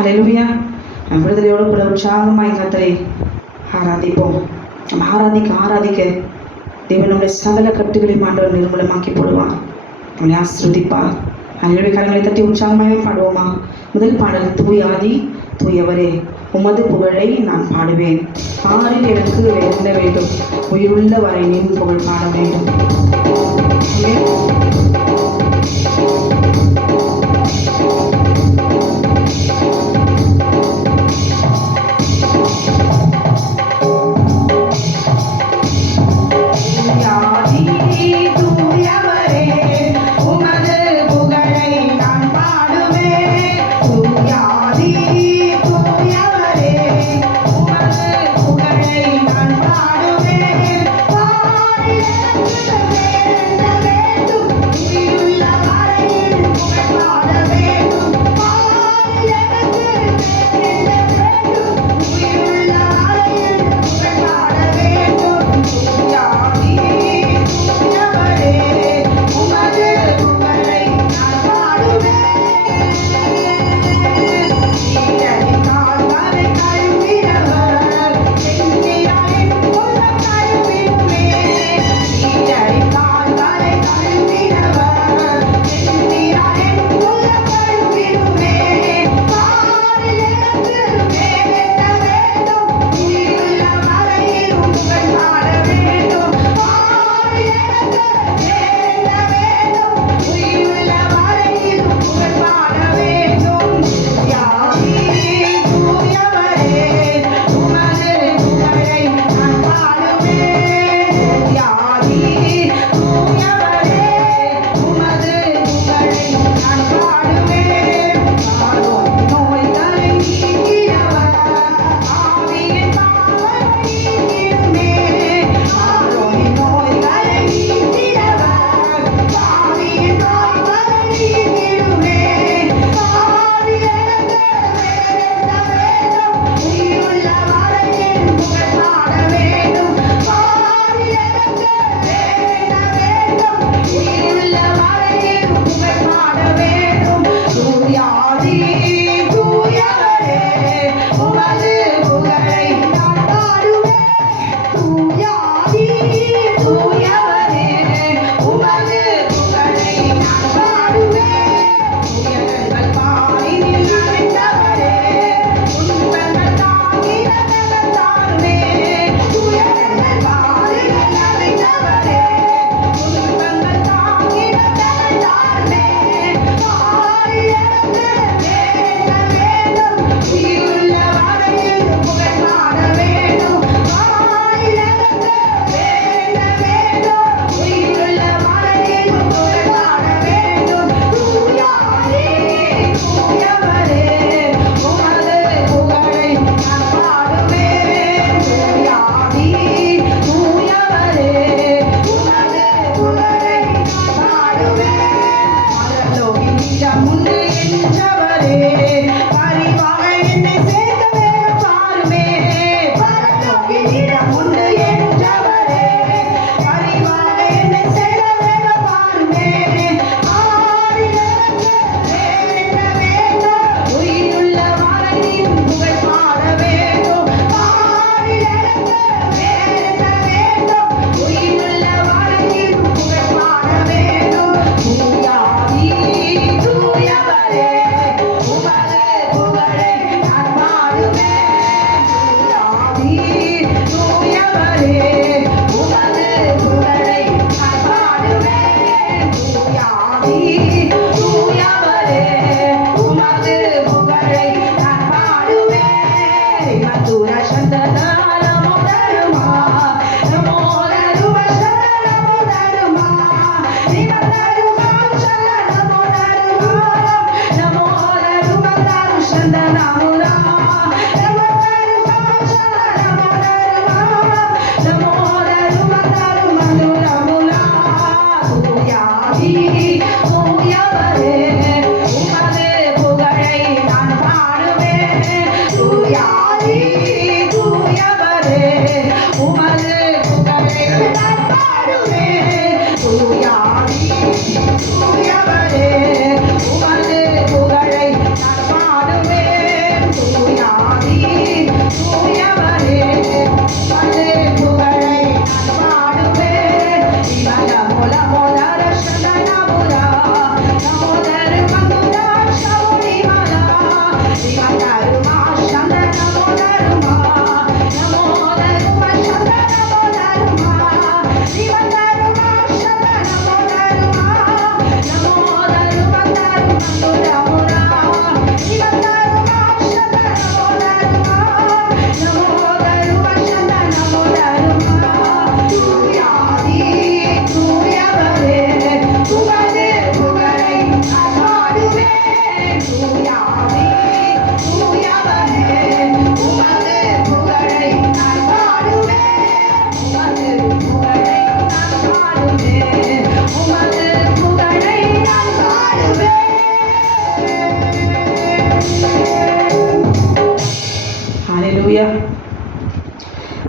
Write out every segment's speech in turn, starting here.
ஹல்லேலூயா. விடுதலையோடு கூட உற்சாகமாய் கர்த்தரை ஆராதிப்போம். நம்ம ஆராதிக்க தேவன் நம்முடைய சகல கட்டுகளையும் ஆண்டவர் நிர்மூலமாக்கி போடுவார், நம்மளை ஆசீர்வதிப்பார். ஹல்லேலூயா. கரங்களை தட்டி உற்சாகமாகவே பாடுவோமா? முதல் பாடல், தூயாதி தூயவரே உமது புகழை நான் பாடுவேன், பாரில் எனக்கு வேண்ட வேண்டும், உயிருள்ள வரை நீ புகழ் பாட வேண்டும்.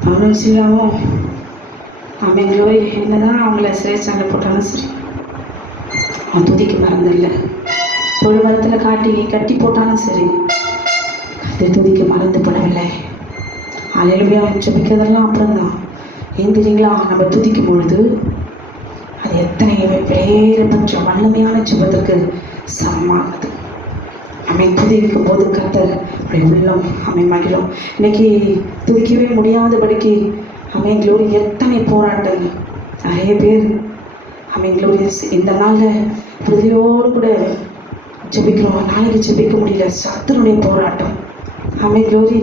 அவனும் சில்லாவும் அவங்களோ என்னதான் அவங்கள சிறைச்சாலை போட்டாலும் சரி, அவன் துதிக்க மறந்தில்ல. தொழு மரத்தில் கட்டி போட்டாலும் சரி, அதை துதிக்க மறந்து படவில்லை. அல்லேலூயா. அவன் ஜெபிக்கிறதெல்லாம் அப்புறம்தான். ஏன் தெரியுங்களா? நம்ம துதிக்கும் பொழுது அது எத்தனை வேறுபற்ற வல்லமையான ஜெபத்திற்கு சமமானது. அவன் துதிக்கும் போது கர்த்தர் அப்படி உள்ளம் மகிழும். இன்னைக்கு துதிக்கவே முடியாதபடிக்கு க்ளோரி எத்தனை போராட்டங்கள், நிறைய பேர் க்ளோரியஸ் இந்த நாளில் புதியோடு கூட ஜெபிக்கிறோம், நாளைக்கு ஜெபிக்க முடியல, சத்துருடைய போராட்டம். க்ளோரி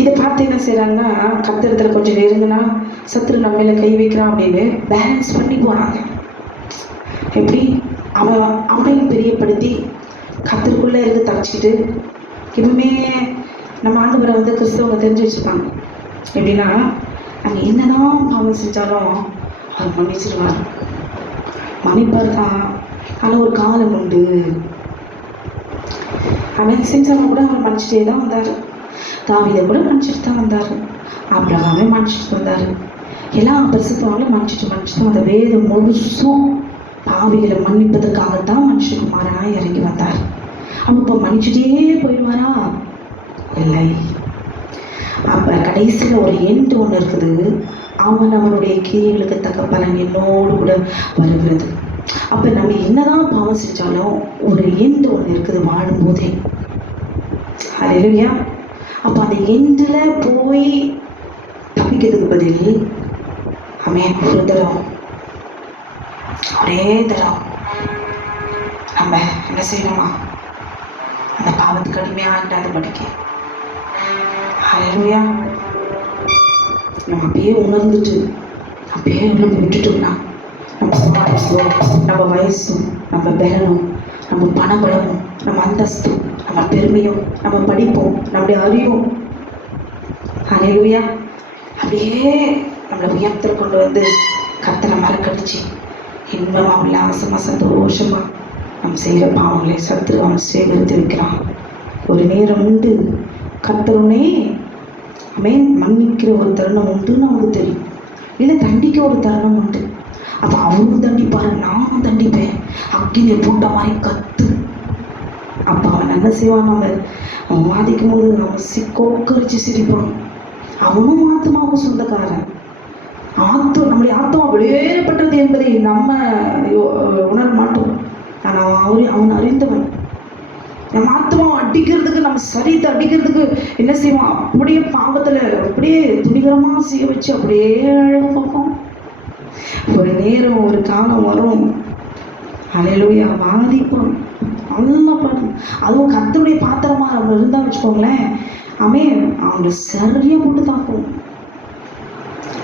இதை பார்த்து என்ன செய்கிறாங்கன்னா, கர்த்தரிடத்துல கொஞ்சம் நெருங்கினா சத்துரு நம்ம மேலே கை வைக்கிறான் அப்படின்னு பேலன்ஸ் பண்ணி போகிறாங்க. எப்படி அவனையும் பெரியப்படுத்தி கர்த்தருக்குள்ளே இருந்து தப்பிச்சுக்கிட்டு, எப்பவுமே நம்ம ஆண்டவரை கிறிஸ்தவங்க தெரிஞ்சு வச்சுருப்பாங்க. எப்படின்னா, நம்ம என்னதான் பாவம் செஞ்சாலும் அவர் மன்னிச்சிருவார். மன்னிப்பார் தான், ஆனால் ஒரு காலம் உண்டு. அவன் செஞ்சாலும் கூட அவர் மன்னிச்சிட்டே தான் வந்தார். தாவீதை கூட மன்னிச்சிட்டு தான் வந்தார். ஆபிரகாமே மன்னிச்சிட்டு வந்தார். எல்லா பரிசுத்தவான்களும் மன்னிச்சிட்டு அந்த வேதம் முழுசும் பாவிகளை மன்னிப்பதற்காகத்தான் மனுஷகுமாரனாக இறங்கி வந்தார். அவன் இப்போ மன்னிச்சுட்டே போயிடுவாரா? இல்லை. அப்போ கடைசியில் ஒரு எண்டு ஒன்று இருக்குது. அவனுடைய கிரியைகளுக்கு தக்க பலன் என்னோடு கூட வருகிறது. அப்போ நம்ம என்னதான் பாவம் செஞ்சாலும் ஒரு எண்டு ஒன்று இருக்குது வாழும்போதே. அல்லேலூயா. அப்போ அந்த எண்டில் போய் தப்பிக்கிறதுக்கு பதில் ஒரு தரம், ஒரே தரம் நம்ம என்ன செய்யணுமா? அந்த பாவத்துக்கு அடிமையாகிட்டாத படிக்க. அல்லேலூயா. நம்ம அப்படியே உணர்ந்துட்டு அப்படியே நம்ம விட்டுட்டோம்னா, நம்ம வயசும், நம்ம பலனும், நம்ம பணபலமும், நம்ம அந்தஸ்தும், நம்ம பெருமையும், நம்ம படிப்போம், நம்முடைய அறிவும், அல்லேலூயா, அப்படியே நம்மளை உயரத்தில் கொண்டு கர்த்தரை மறக்கடிச்சு இன்பமா உல்லாசமா சந்தோஷமா நம்ம செய்கிற பாவங்களை சத்துரு அவன் சேகரித்து வைக்கிறான். ஒரு நேரம் உண்டு, கர்த்தருனே மன்னிக்கிற ஒரு தருணம் உண்டுன்னு அவனுக்கு தெரியும். இல்லை தண்டிக்க ஒரு தருணம் உண்டு. அப்போ அவனும் தண்டிப்பாரு, நானும் தண்டிப்பேன், அக்கினி போட்ட மாதிரி கத்து. அப்போ அவன் என்ன செய்வான்? அவன் வாதிக்கும் போது அவன் கொக்கரிச்சு சிரிப்பான். அவனும் ஆத்மாவும் சொந்தக்காரன். நம்முடைய ஆத்மா வெளியேறப்பட்டது என்பதை நம்ம உணர மாட்டோம். ஆனால் அவன் அறிந்தவன். நம்ம ஆத்மாவை அடிக்கிறதுக்கு, நம்ம சரித்தை அடிக்கிறதுக்கு என்ன செய்வான்? அப்படியே பாவத்தில் அப்படியே துணிகரமாக செய்ய வச்சு அப்படியே அழக பார்ப்போம். ஒரு நேரம் ஒரு காலம் வரும், அல்லேலூயா, வாதிப்போம், நல்லா பண்ணும். அதுவும் கர்த்தருடைய பாத்திரமா நம்ம இருந்தா வச்சுக்கோங்களேன், அவங்களை சரியா போட்டு தாக்கும்.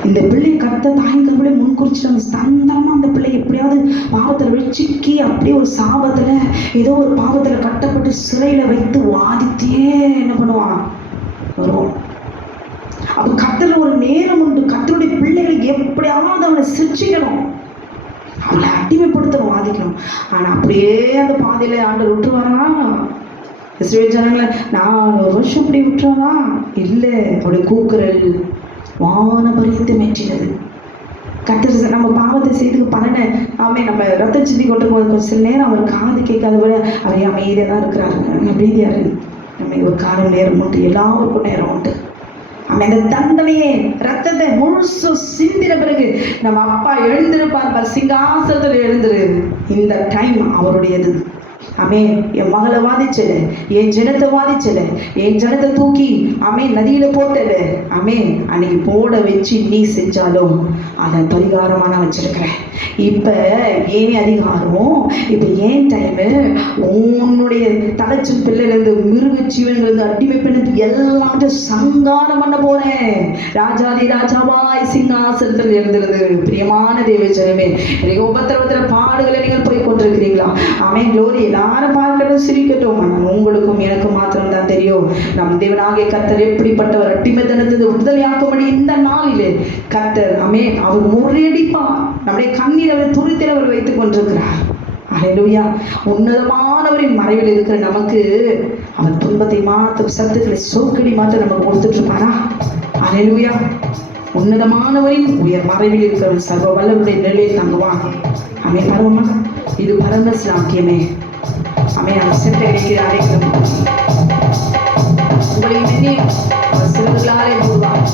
இந்த பிள்ளை கர்த்தர் தாயின் கருவிலே முன்குறிச்சு நம்ம தந்திரமா அந்த பிள்ளை எப்படியாவது பாவத்தில் வச்சுக்கி அப்படியே ஒரு சாபத்துல ஏதோ ஒரு பாவத்துல கட்டப்பட்டு சிறையில வைத்து வாதித்தே என்ன பண்ணுவான்? வருவோம். அப்ப கர்த்தர் ஒரு நேரம் உண்டு. கர்த்தருடைய பிள்ளைகளை எப்படியாவது அவனை சிரிச்சிக்கணும், அவளை அடிமைப்படுத்தணும், வாதிக்கணும். ஆனா அப்படியே அந்த பாதையில ஆண்டவர் விட்டுருவாரா? இஸ்ரவேல் ஜனங்களை 400 வருஷம் அப்படி விட்டுறாரா? இல்லை. அப்படி கூக்குரல் வான பரியந்தம் ஏற்றினது. கர்த்தர் நம்ம பாவத்தை செய்து பலனை நம்ம ரத்தம் சிந்தி கொண்டு போது சில நேரம் அவர் காது கேட்காத விட அவர் அமைதியாக தான் இருக்கிறாரு. அமைதியாரு. நம்ம ஒரு காலம் நேரம் உண்டு, எல்லாருக்கும் நேரம் உண்டு. அந்த தண்டனையே ரத்தத்தை முழுசு சிந்தின பிறகு நம்ம அப்பா எழுந்திருப்பார், சிங்காசனத்தில் எழுந்திரு. இந்த டைம் அவருடையது. என் மகளை வாதிச்சல, என் ஜனத்தை வாதிச்சல, என் ஜனத்தை தூக்கி நதியில போட்டல. அன்னைக்கு போட வச்சு நீ செஞ்சாலும் அதை பரிகாரமா நான் வச்சிருக்கிறேன். இப்ப ஏன் அதிகாரம், இப்ப ஏன் டைமு, உன்னுடைய தலைச்சு பிள்ளையிலிருந்து மிருக ஜீவன்களிருந்து அடிமை பெண்ணு எல்லாத்தையும் சங்காரம் பண்ண போறேன். ராஜாதி ராஜாவாய் சிங்காசனத்தில் எழுந்திருந்து. பிரியமான தேவ ஜனமே, உபத்திரவத்தில பாடுகளை நீங்கள் போய் கொண்டிருக்கிறீங்களா? க்ளோரி. எல்லாரும் பார்க்கட்டும், சிரிக்கட்டும். உங்களுக்கும் எனக்கும் மாத்திரம் தான் தெரியும் நம் தேவனாகிய கர்த்தர் எப்படிப்பட்டவர். அடிமைத்தனத்தை விடுதலையாக்கும்படி இந்த நாளிலே கர்த்தர் அவர் முறியடிப்பார். நம்முடைய கண்ணீர் அவர் துரித்தில் அவர் வைத்துக் கொண்டிருக்கிறார். அல்லேலூயா. உன்னதமானவரின் மறைவில் இருக்கிற நமக்கு அவர் துன்பத்தை மாத்திரம் சத்துக்களை சோக்கடி மாத்திரம் நமக்கு கொடுத்துட்டு இருப்பாரா? அல்லேலூயா. உன்னதமானவரின் உயர் மறைவில் இருக்கிறவன் சர்வ வல்லவருடைய நிலையில் தங்குவான். அமே பரவமா, இது பரம சாக்கியமே. அமே அந்த செட்டை அழைக்கிறோம். உங்களை நின்று சிறுகளாலே போடுவான்.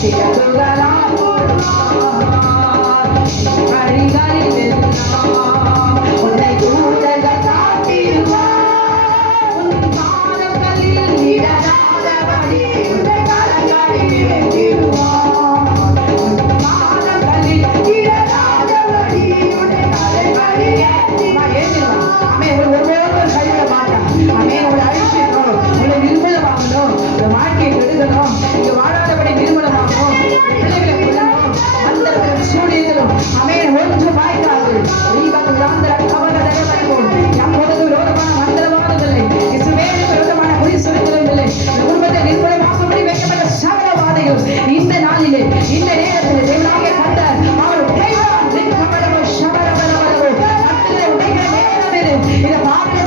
சிறகுகளால் மூடுவார். வழிகளில் எல்லாம் உன்னை தூதர்கள் காத்திடுவார். உன் பாதங்களில் இடராதபடி உன்னை கரங்களில் ஏந்திடுவார். உன் பாதங்களில் இடராதபடி உன்னை கரங்களில் ஏந்திடுவார். ஒருவரும் கைவிட மாட்டான். உங்களை அழிச்சிடணும், உங்களை நிர்மூலமாகணும், உங்க வாழ்க்கையை கெடுக்கணும், இங்க வாழாதபடி நிர்மூலமாகணும், பிள்ளைகளை கொள்ளணும், அந்த சூழ்நிலைகளும் ஒன்று வாய்க்காது. எப்பொழுது விரோதமான மந்திரவாதமில்லை, இஸ்ரவேலுக்கு விரோதமான குறி சொல்லுகிறதும் இல்லை. குடும்பத்தை நிர்மூலமாகும்படி வைக்கப்பட்ட சகலவாதைகள் இந்த நாளிலே இந்த நேரத்தில் தேவனாகிய கர்த்தர் அவர் இதை பாருங்க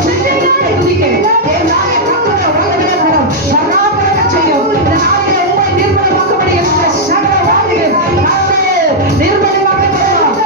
துதிக்க தேவனாகிய கர்த்தர் வல்லமையான பராபரக்க செய்யும். இந்த நாளிலே உங்களை நிர்மூலமாக்கும்படி இருக்கிற சகலவாதைகள் நிர்மூலமாக வருவார்.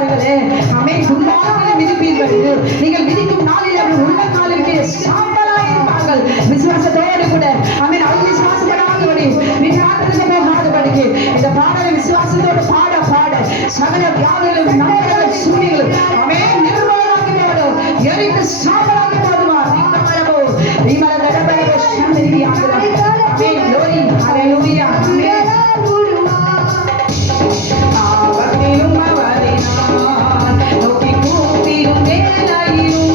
அவரே நீங்கள் விதிக்கும் நாளில் அவர்கள் உள்ள காலிலே சாம்பலாய் இருப்பார்கள். விசுவாசத்தோடு கூட ஆமென். அவிசுவாசப்படாதபடி விசாரத்திற்கு போகாதபடிக்கு இந்த பாடலை விசுவாசத்தோடு பாட பாட சகல வியாதிகளும் நன்மைகளும் சூரியங்களும் ஆமென் நிர்மூலமாக்கி போடும், எரித்து சாம்பலாக்கி போடுவார். நிக்கமரபோ விமல தடபரபோ சந்தரி ஆமென். glory hallelujah ஆமென். ஆவதிலும் அவரினான் நோக்கி கூப்பிடும் வேளையிலும்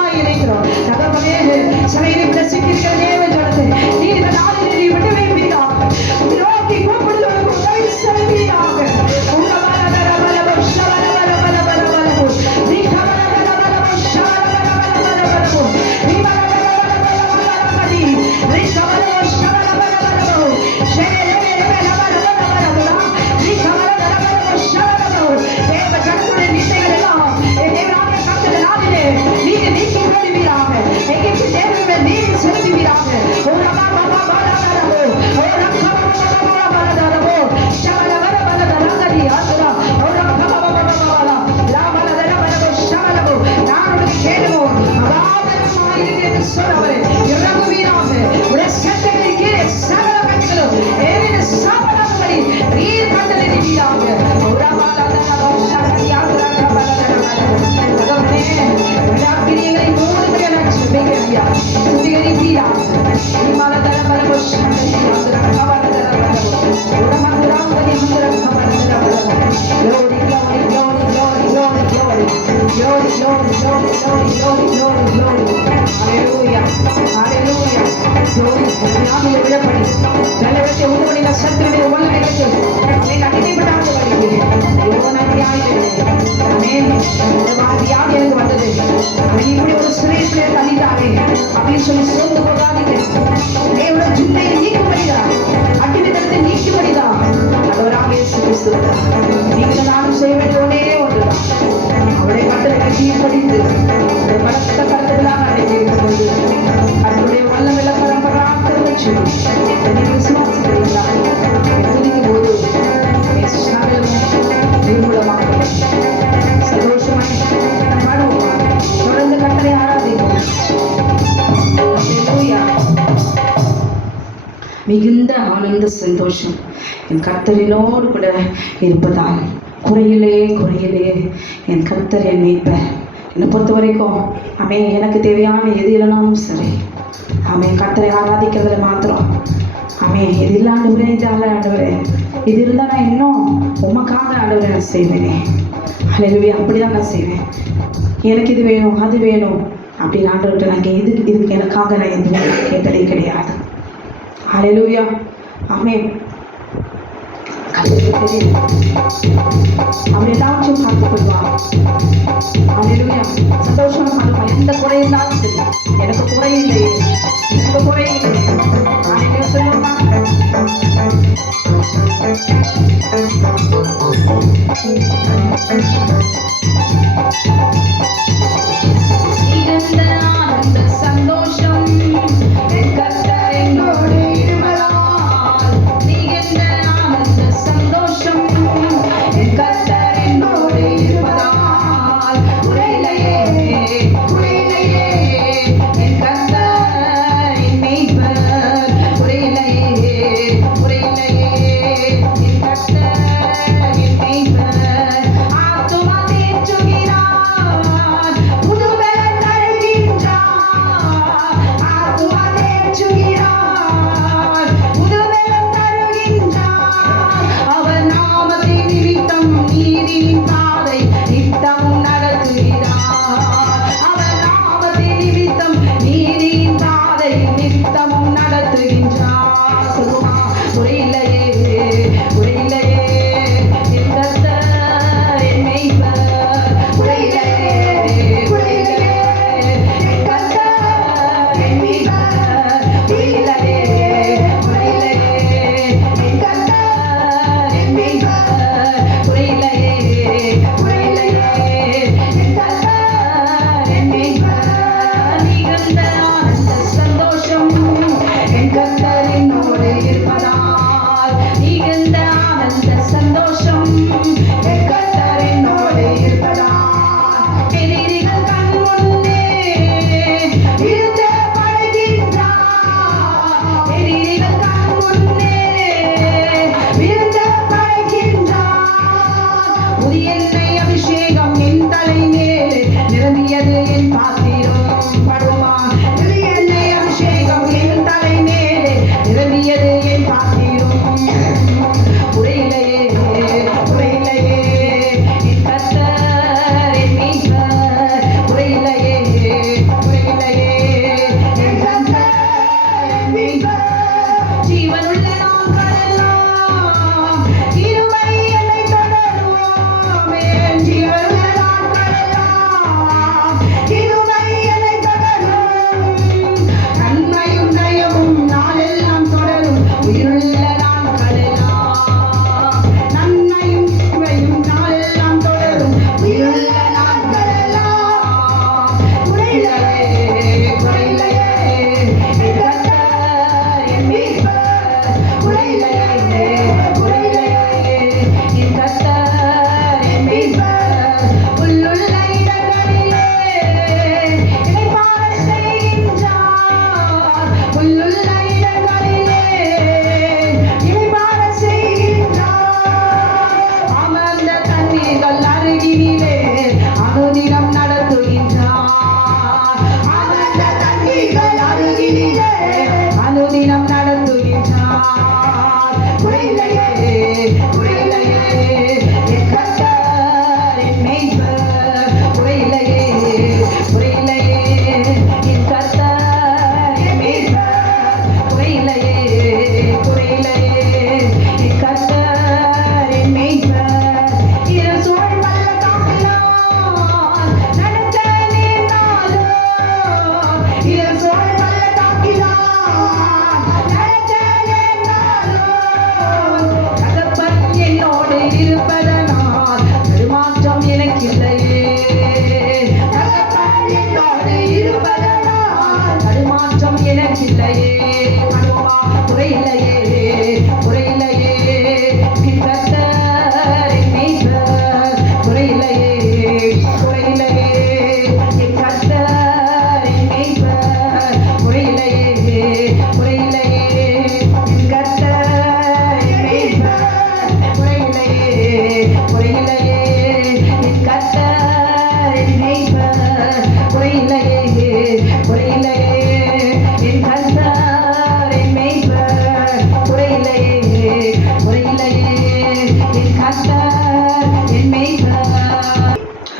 ஆண்டவராய் இருக்கிறோம். தகப்பனே, சிறையில் பிரசித்திருக்கிற தேவ ஜனத்தை நீர் இந்த நாளிலே நீ விட்டு வைப்பீராக. நோக்கி கூப்பிடுவதற்கு உதவி செய்வீராக. அப்படின்னு சொல்லி சோர்ந்து போகாதீங்க. தேவனோட ஜிந்தையை நீக்கும்படிதான், அக்கினிதத்தை நீக்கும்படிதான் ஆண்டவராகிய இயேசு கிறிஸ்து நீங்கள் நானும் செய்ய வேண்டிய ஒன்றே ஒன்றுதான். அவருடைய கட்டளைக்கு கீழ்ப்படிந்து பலத்த கருத்துக்களாக அடைந்திருக்கும்போது அவருடைய வல்லமில்ல பரம்பராக்கள் வச்சு நீங்கள் விசுவாசிக்கிறீங்களா? துதிக்கும் போது நிர்மூலமாக சந்தோஷமாய் பாடுவோம். தொடர்ந்து கட்டளை ஆராதிப்போம். மிகுந்த ஆனந்த சந்தோஷம் என் கர்த்தரினோடு கூட இருப்பதால் குறையிலே என் கர்த்தர் என் மீட்பர். என்னை பொறுத்த வரைக்கும் எனக்கு தேவையான எது இல்லைனாலும் சரி கர்த்தரை ஆராதிக்கிறதுல மாத்திரம் இது இல்லை ஆண்டவரே, இது அல்ல ஆண்டவரே, இது இருந்தால் நான் இன்னும் உமக்காக ஆண்டவரை நான் செய்வேனே. அல்லேலூயா, அப்படிதான் நான் செய்வேன். எனக்கு இது வேணும் அது வேணும் அப்படின்னு ஆண்டவர்கிட்ட நான் இதுக்கு எனக்காக நான் எதுவுமே கேட்டதே கிடையாது. அல்லேலூயா, ஆமென். தெரியும் அவர் எல்லாவற்றையும் பார்த்துக் கொள்வார். அல்லேலூயா, சந்தோஷமா பண்ணுவார். எந்த குறை இருந்தாலும் சரி, எனக்கு குறை இல்லை, எனக்கு குறை இல்லை. அல்லேலூயா சொல்லுமா. சந்தோஷம் நீரின் பாதை நித்தம் நடத்துகிறார்.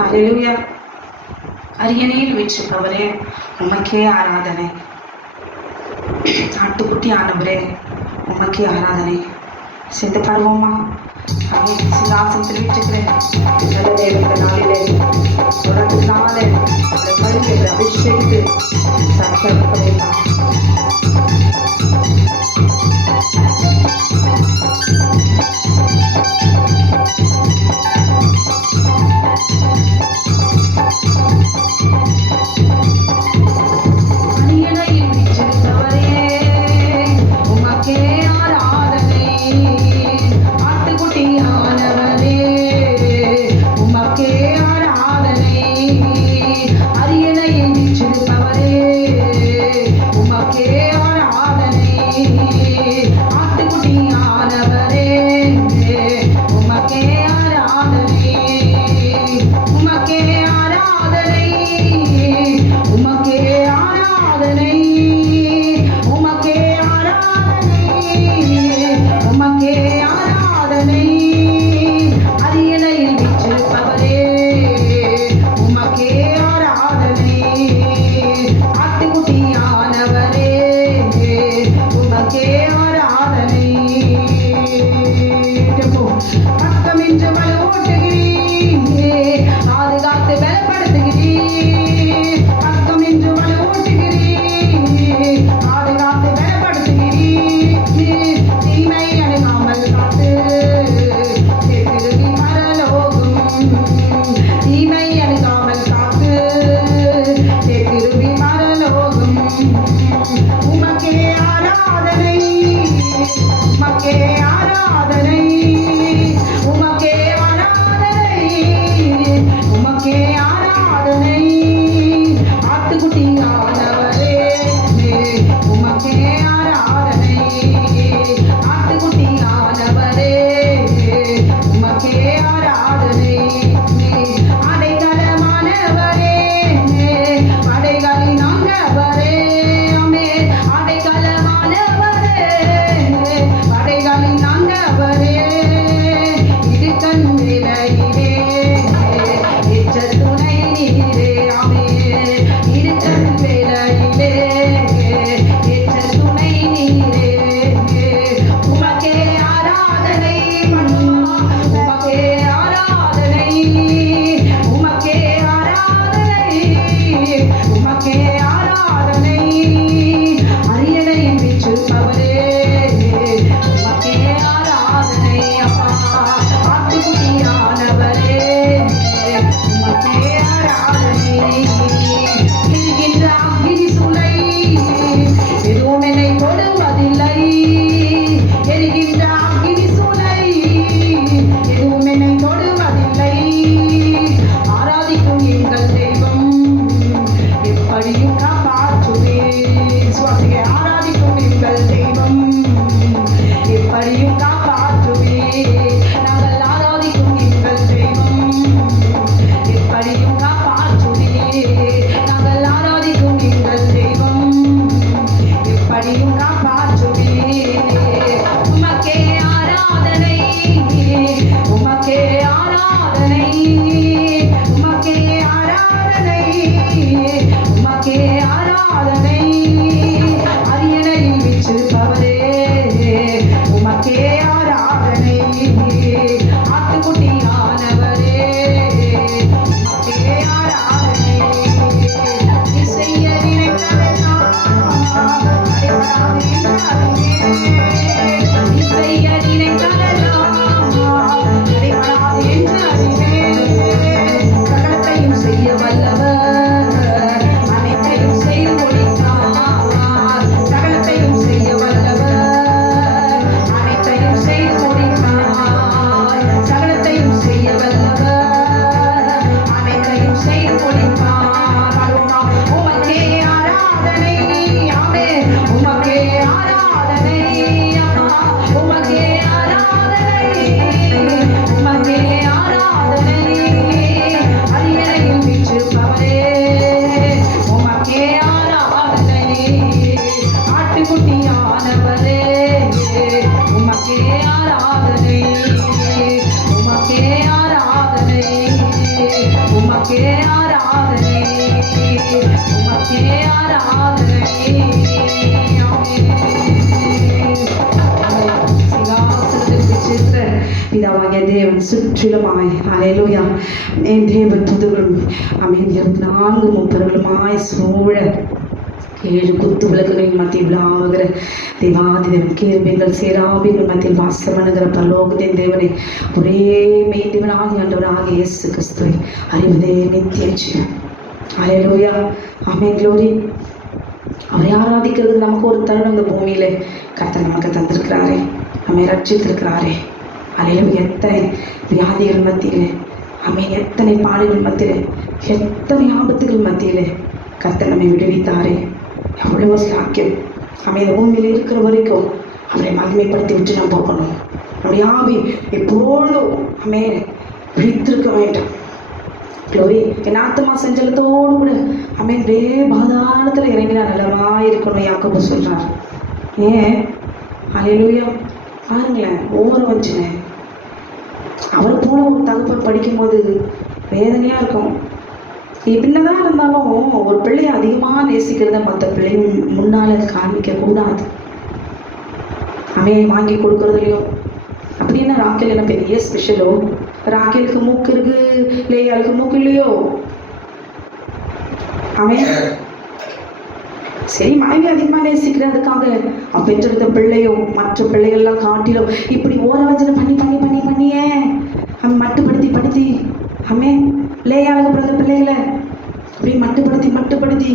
ஹalleluya. அரியணையில் வீற்றிருப்பவரே உமக்கே ஆராதனை. ஆட்டுக்குட்டி ஆனவரே உமக்கே ஆராதனை. சேர்ந்து பாடுவோமா? சிங்காசனத்தில் வீற்றிருக்கிறேன் நல்ல தேவனுடைய நாளிலே தொடர்ச்சினாலே பரிசுகளை அபிஷேகித்து சட்டப்படுத்தலாம். Just உமக்கே ஆராதனை. பிதாவாகிய தேவன் சுற்றிலுமாய் ஹல்லேலூயா என் தேவ தூதர்களும் அமீன் 24 முப்பர்களுமாய் சூழ 7 குத்து விளக்குகளின் மத்தியில் விழாவுகிற தேவாதி தேவன் கேருபீன்கள் சேராபீன்கள் மத்தியில் வாசம் பண்ணுகிற பரலோகத்தின் தேவனை ஒரே மெய் தேவனாகிய ஆண்டவராகிய இயேசு கிறிஸ்துவை அறிவதே நித்திய ஜீவன். ஹல்லேலூயா ஆமென் க்ளோரி. அவரை ஆராதிக்கிறதுக்கு நமக்கு ஒரு தருணம் இந்த பூமியில கர்த்தர் நமக்கு தந்திருக்கிறாரே, நம்மை ரட்சித்திருக்கிறாரே. ஹல்லேலூயா. எத்தனை வியாதிகள் மத்தியிலே ஆமென், எத்தனை பாடுகள் மத்தியிலே, எத்தனை ஆபத்துகள் மத்தியிலே கர்த்தர் நம்மை விடுவித்தாரே. எவ்வளவு சாக்கியம். ஆமென். இந்த பூமியில் இருக்கிற வரைக்கும் அவரை மகிமைப்படுத்தி விட்டு நாம் போகணும். நம்முடைய ஆவி எப்பொழுதும் ஆமென் விழித்திருக்க வேண்டும். க்ளோரி. என் ஆத்மா சஞ்சலத்தோடு கூட ஆமென் பாதாளத்தில் இறங்கினா நல்லமா இருக்கணும் யாக்கோபு சொல்றார். ஏன்? ஹல்லேலூயா. பாருங்களேன், ஓர வச்சுங்க. அவரை போல ஒரு தகப்பன் படிக்கும்போது வேதனையா இருக்கும். என்னதான் இருந்தாலும் ஒரு பிள்ளையை அதிகமாக நேசிக்கிறத மற்ற பிள்ளைங்க முன்னால காண்பிக்க கூடாது. அவன் வாங்கி கொடுக்கறதுலையும் அப்படின்னா ராக்கேல் என்ன பெரிய ஸ்பெஷலோ? ராக்கேலுக்கு மூக்கு இருக்கு, லேயாளுக்கு மூக்கு இல்லையோ? அவன் சரி மனைவி அதிகமாக நேசிக்கிறதுக்காக பெற்றெடுத்த பிள்ளையோ மற்ற பிள்ளைகள்லாம் காட்டிலும் இப்படி ஓரவஞ்சனை பண்ணி பண்ணி பண்ணி பண்ணியே அவன் மட்டுப்படுத்தி அவன் லேயாளுக்கு பிறந்த பிள்ளைகளை அப்படி மட்டுப்படுத்தி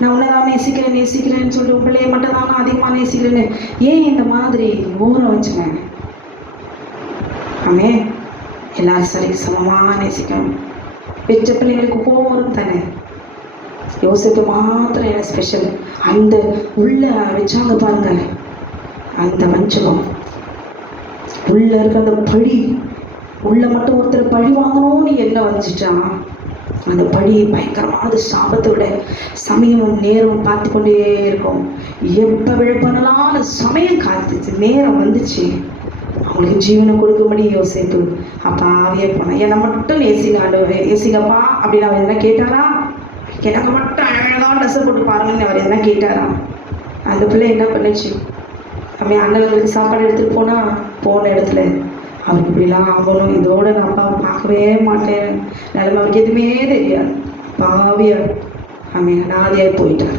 நான் உன்னதான் நேசிக்கிறேன்னு சொல்லுவோம், பிள்ளைய மட்டும் தான் நான் அதிகமாக நேசிக்கிறேன்னு. ஏன் இந்த மாதிரி ஓர வச்சுனேன்? அவன் எல்லாரும் சரி சமமாக நேசிக்கணும். பெற்ற பிள்ளைங்களுக்கு கோபம் வரும் தானே. யோசிப்பு மாத்திரம் என்ன ஸ்பெஷல், அந்த உள்ள வச்சாங்க பாருங்க, அந்த வஞ்சகம் உள்ள இருக்க அந்த பழி, உள்ள மட்டும் ஒருத்தர் பழி வாங்கணும்னு என்ன வந்துச்சான், அந்த பழி பயங்கரமான சாபத்தை விட சமயமும் நேரமும் பார்த்து கொண்டே இருக்கும். எப்போ விழப்படலான்னு சமயம் காத்துச்சு, நேரம் வந்துச்சு. அவங்களுக்கு ஜீவனை கொடுக்கும்படி யோசிப்பு அப்பாவே போனேன். என்னை மட்டும் ஏசிங்கப்பா அப்படின்னு அவர் என்ன கேட்டாரா? எனக்கு மட்டும் அழகாக ட்ரெஸ்ஸை போட்டு பாருங்கன்னு அவர் எதனா கேட்டாரா? அந்த பிள்ளை என்ன பண்ணுச்சு? அவன் அண்ணனுங்களுக்கு சாப்பாடு எடுத்துகிட்டு போன இடத்துல அவருக்கு இப்படிலாம் ஆகணும், இதோட நான் அப்பாவை பார்க்கவே மாட்டேன் நிலைமை அவருக்கு எதுவுமே தெரியாது. பாவியா அவன் அனாதையாக போயிட்டார்.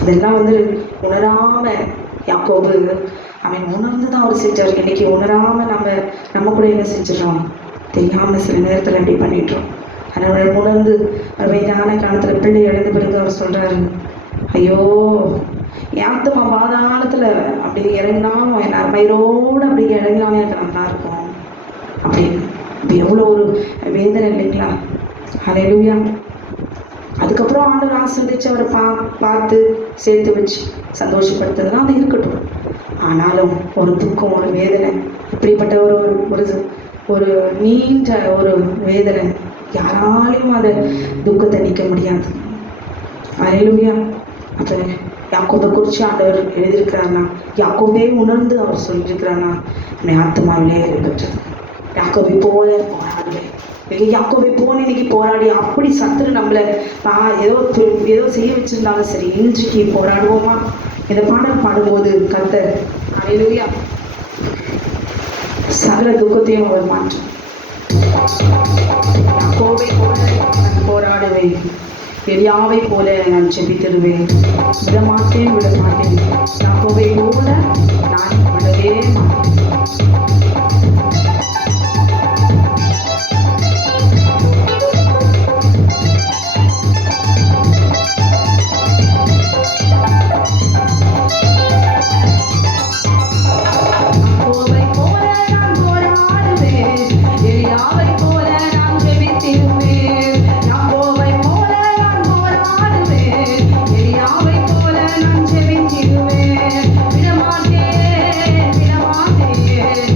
அதெல்லாம் உணராம யாக்கோபு அவன் உணர்ந்து தான் அவர் செஞ்சார். இன்னைக்கு உணராம நம்ம கூட என்ன செஞ்சிடறோம் தெரியாம சில நேரத்தில் அப்படி பண்ணிட்டோம். அதனால் உணர்ந்து வயதான காலத்தில் பிள்ளை இழந்த பிறகு அவர் சொல்றாரு, ஐயோ என் ஆத்மா பாதாளத்தில் அப்படி இறங்கினாலும் என் மயிரோடு அப்படி இறங்கினாலும் எனக்கு நல்லா இருக்கும் அப்படின்னு. இப்போ எவ்வளோ ஒரு வேதனை இல்லைங்களா? ஹல்லேலூயா. அதுக்கப்புறம் ஆண்டவர் ஆசீர்வதிச்சு அவரை பார்த்து சேர்த்து வச்சு சந்தோஷப்படுத்துறதுலாம் அது இருக்கட்டும். ஆனாலும் ஒரு துக்கம், ஒரு வேதனை, இப்படிப்பட்ட ஒரு நீண்ட ஒரு வேதனை யாராலையும் அதை துக்கத்தை நீக்க முடியாது. ஹல்லேலூயா. அப்போ யாக்கோபை குறித்து ஆண்டவர் எழுதியிருக்கிறாருன்னா, யாக்கோபே உணர்ந்து அவர் சொல்லியிருக்கிறாருன்னா, என்னை ஆத்மாவிலே இருக்கின்றது. யாக்கோபை போல போராடுவேன். யாக்கோபை போன இன்னைக்கு போராடி அப்படி சத்துரு நம்மளை ஏதோ செய்ய வச்சிருந்தாலும் சரி, இன்றைக்கு போராடுவோமா? இந்த பாடல் பாடும்போது கர்த்தர் ஹல்லேலூயா சகல துக்கத்தையும் அவர் மாற்றும். யாக்கோபை போல நான் போராடுவேன், எலியாவை போல நான் ஜெபித்திடுவேன். விடமாட்டேன் யாக்கோபை போல நான் விடவே மாட்டேன். விடமாட்டேன்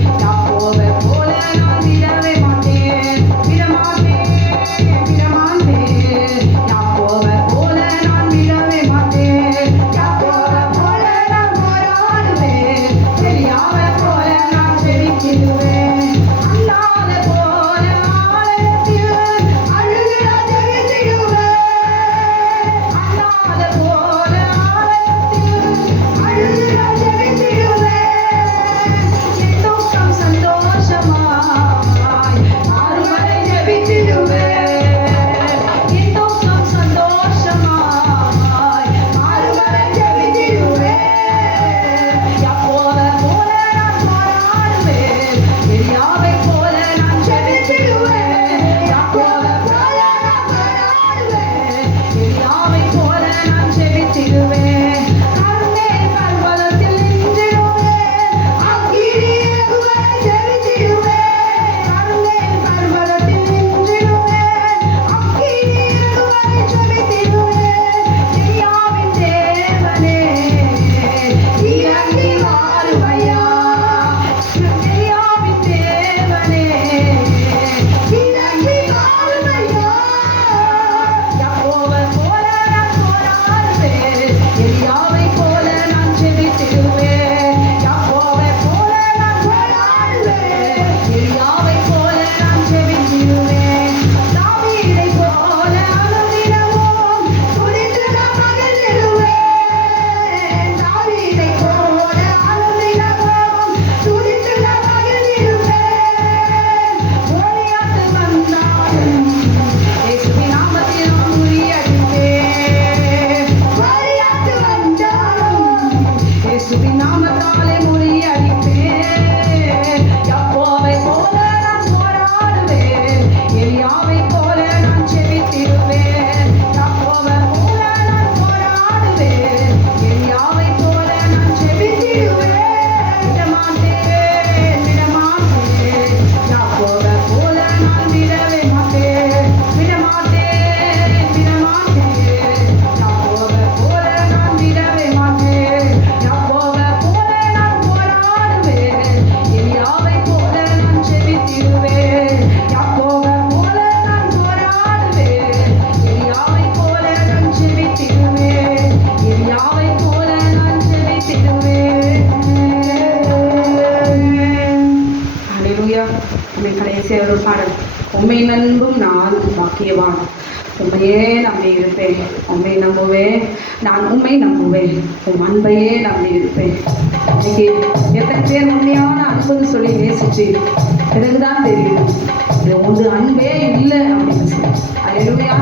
உம்மை நம்பும் நான் பாக்கியவான். உண்மையே நம்பி இருப்பேன். உண்மை நம்புவேன். நான் உண்மை நம்புவேன். உன் அன்பையே நம்பி இருப்பேன். இன்னைக்கு எத்தனை பேர் உண்மையான அன்புன்னு சொல்லி நேசிச்சு பிறகுதான் தெரியும் இது உங்க அன்பே இல்லை அப்படின்னு சொல்லி. அல்லேலூயா.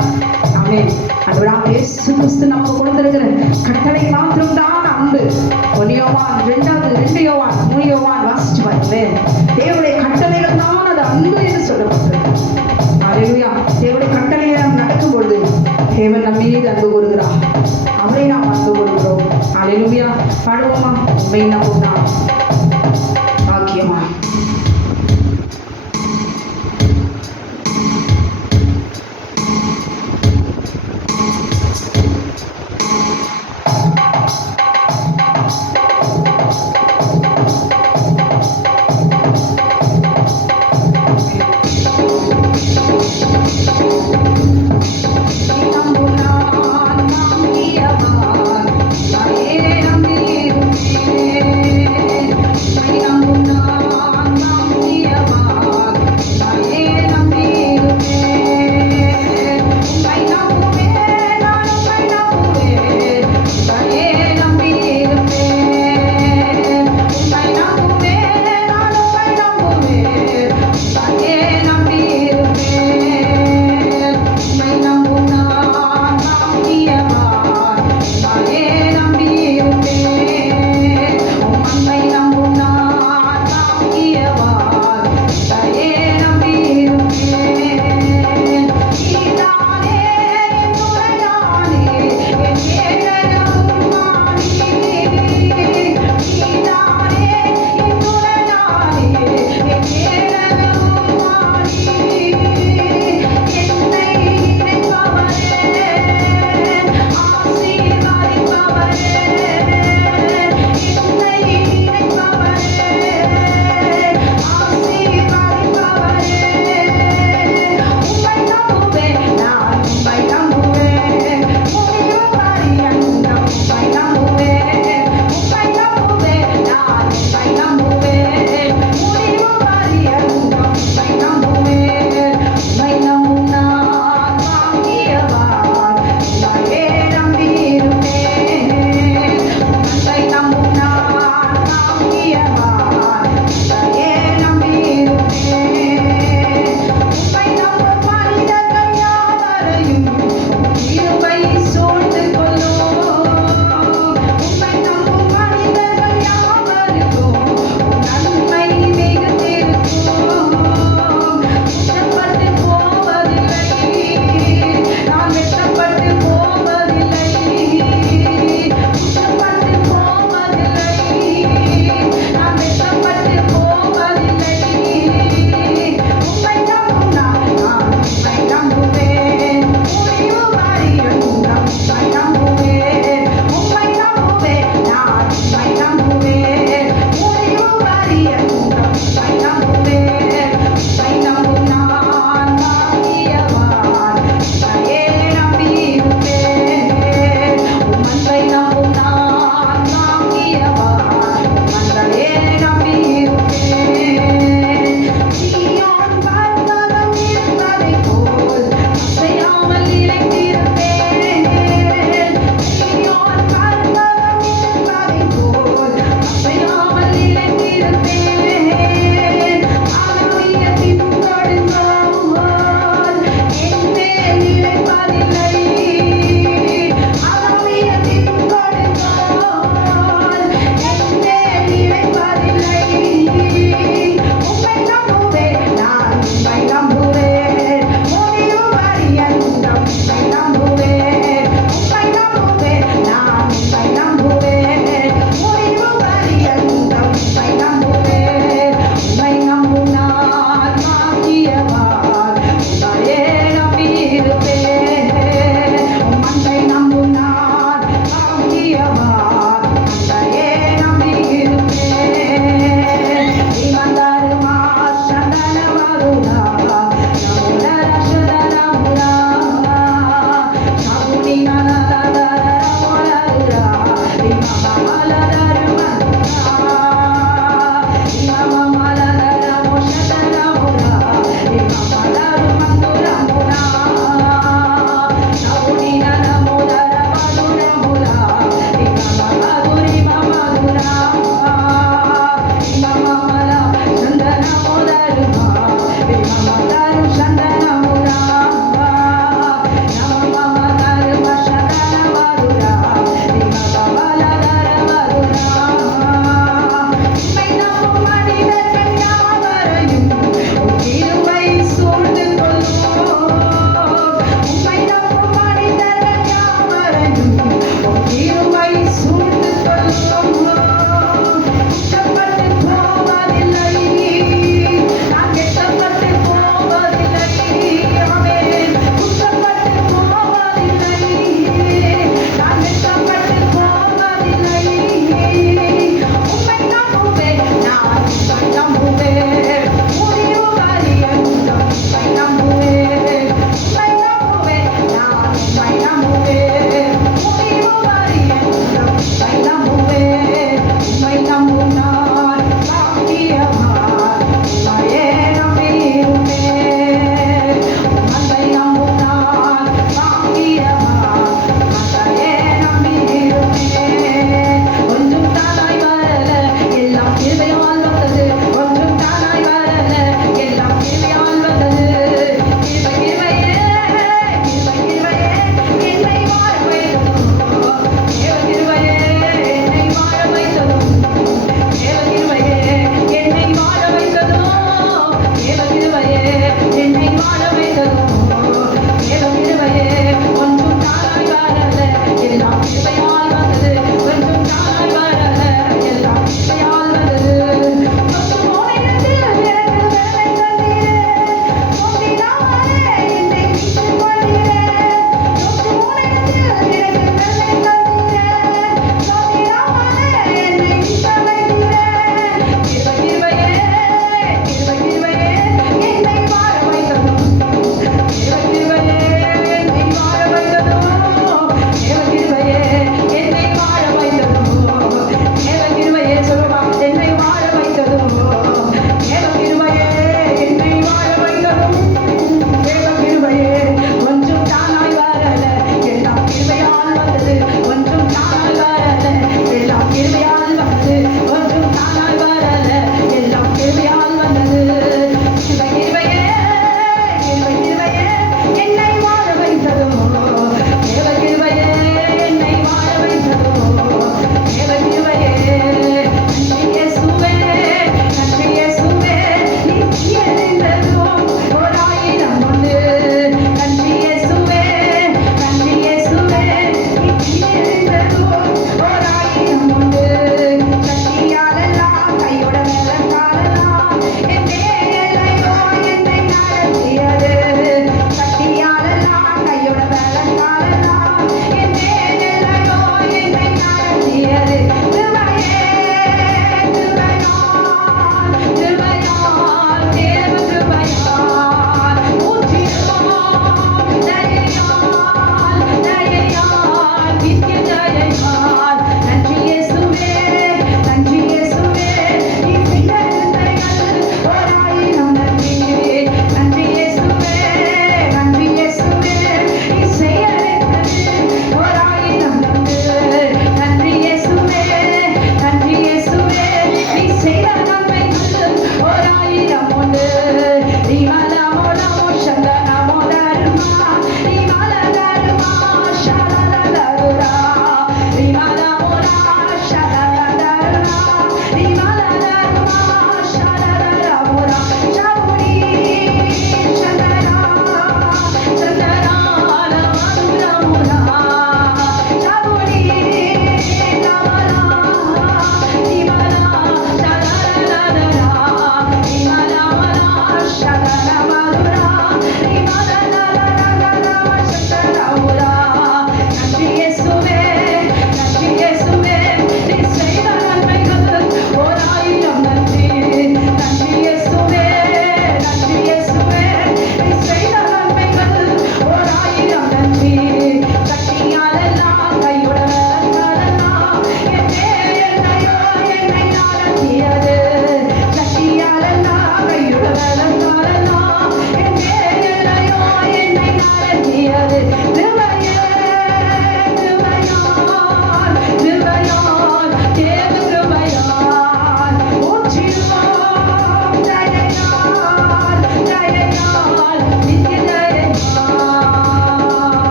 ஆமென். அதுவிடாம இயேசு கிறிஸ்து நமக்கு கொடுத்திருக்கிற கட்டளை மாத்திரம் தான் அன்பு. 1 யோவான் 2 யோவான் 3 யோவான் வாசிச்சு பாருங்களேன். தேவனுடைய கட்டளைகள் தான் அது அன்பு என்று சொல்லப்பட்டிருக்கு. அல்லேலூயா. தேவனுடைய கட்டளையை நாம் நடக்கும் பொழுது தேவன் நம் மீது அன்பு கூறுகிறார். அவரை நாம் அன்பு கூறுகிறோம். அல்லேலூயா. பாடுவோமா? உண்மை நம்பும்